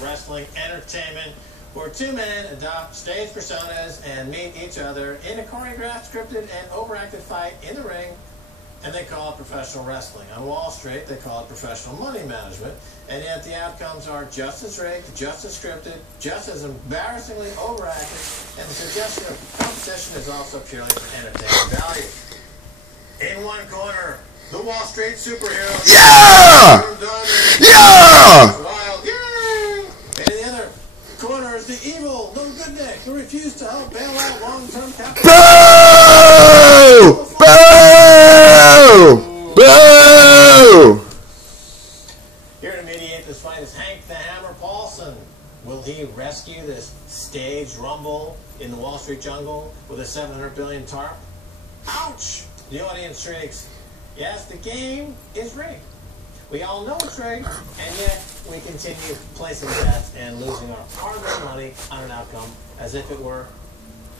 wrestling entertainment where two men adopt stage personas and meet each other in a choreographed, scripted, and overacted fight in the ring, and they call it professional wrestling. On Wall Street, they call it professional money management, and yet the outcomes are just as rigged, just as scripted, just as embarrassingly overacted, and the suggestion of competition is also purely for entertainment value. In one corner, the Wall Street superhero. Yeah! Yeah! Wild, yeah! And in the other corner is the evil little good Nick who refused to help bail out long-term capital. Boo! Boo! Boo! Here to mediate this fight is Hank the Hammer Paulson. Will he rescue this staged rumble in the Wall Street jungle with a $700 billion tarp? Ouch! The audience shrieks, yes, the game is rigged. We all know it's rigged, and yet we continue placing bets and losing our hard-earned money on an outcome as if it were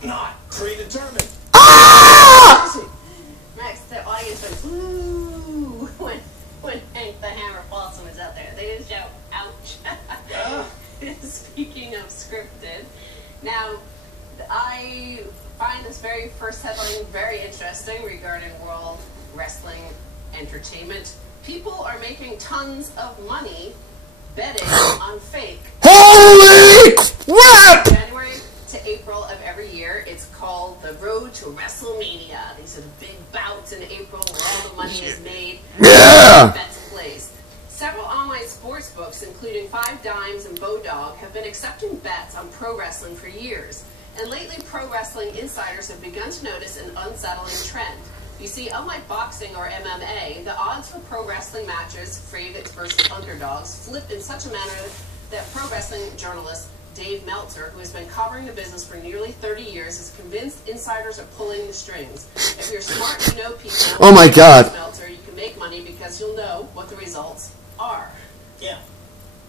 not predetermined. Ah! Max, the audience went, ooh, when Hank the Hammer Paulson was out there. They didn't shout, ouch. Speaking of scripted, now, I find this very first headline very interesting regarding World Wrestling Entertainment. People are making tons of money betting on fake. Holy crap! January to April of every year, it's called the Road to WrestleMania. These are the big bouts in April where all the money is made. Yeah! Bets placed. Several online sports books, including Five Dimes and Bodog, have been accepting bets on pro wrestling for years. And lately, pro wrestling insiders have begun to notice an unsettling trend. You see, unlike boxing or MMA, the odds for pro wrestling matches, favorites versus underdogs, flip in such a manner that pro wrestling journalist Dave Meltzer, who has been covering the business for nearly 30 years, is convinced insiders are pulling the strings. If you're smart, you know people. Oh my God. Meltzer, you can make money because you'll know what the results are. Yeah,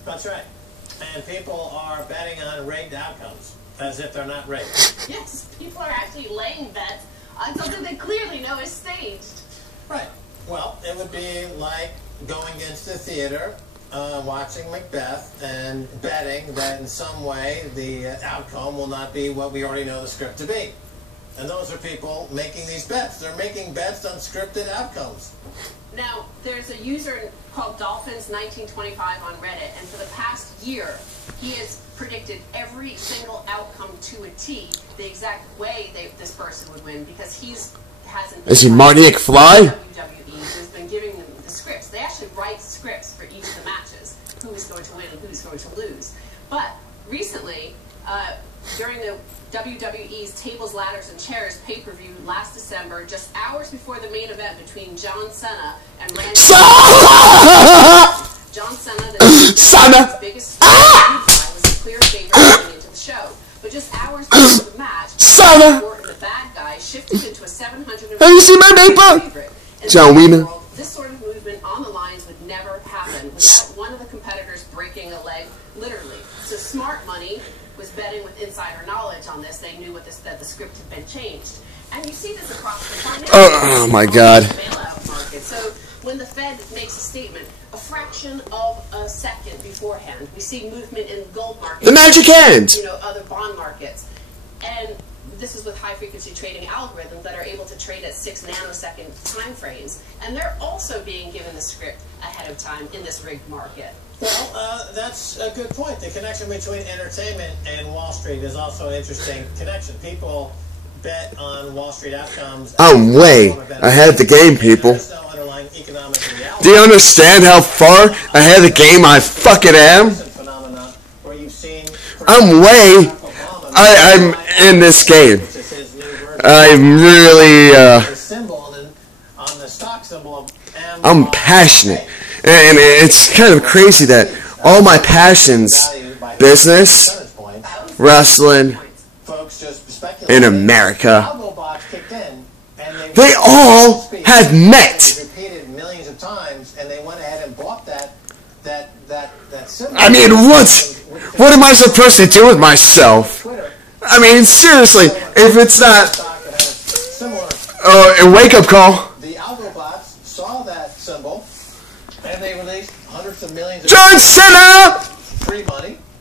that's right. And people are betting on rigged outcomes as if they're not rigged. Yes, people are actually laying bets on something they clearly know is staged. Right. Well, it would be like going into the theater, watching Macbeth, and betting that in some way the outcome will not be what we already know the script to be. And those are people making these bets. They're making bets on scripted outcomes. Now, there's a user called Dolphins1925 on Reddit, and for the past year, he has predicted every single outcome to a T, the exact way this person would win, because has an... Is he Marty McFly? WWE who's been giving them the scripts. They actually write scripts for each of the matches, who is going to win and who is going to lose. But recently, during the WWE's Tables, Ladders, and Chairs pay-per-view last December, just hours before the main event between John Cena and Randy John Cena, the biggest star, was a clear favorite going into the show. But just hours before the match, the bad guy shifted into a 700. Have you seen my paper? John Wiener. This sort of movement on the lines would never happen without one of the competitors breaking a leg, literally. So smart money was betting with insider knowledge on this. They knew that the script had been changed. And you see this across the financial oh my God. Bailout market. So when the Fed makes a statement, a fraction of a second beforehand, we see movement in gold markets. The magic hand! You know, other bond markets. And this is with high-frequency trading algorithms that are able to trade at 6 nanosecond time frames. And they're also being given the script ahead of time in this rigged market. Well, that's a good point. The connection between entertainment and Wall Street is also an interesting connection. People bet on Wall Street outcomes. I'm way ahead of the game, people. Do you understand how far ahead of the game I fucking am? I'm in this game. I'm really, I'm passionate. And it's kind of crazy that all my passions, business, wrestling, in America, they all have met. I mean, what am I supposed to do with myself? I mean, seriously, if it's not a wake-up call. The Algobots saw that symbol, and they released hundreds of millions of John Cena! free money.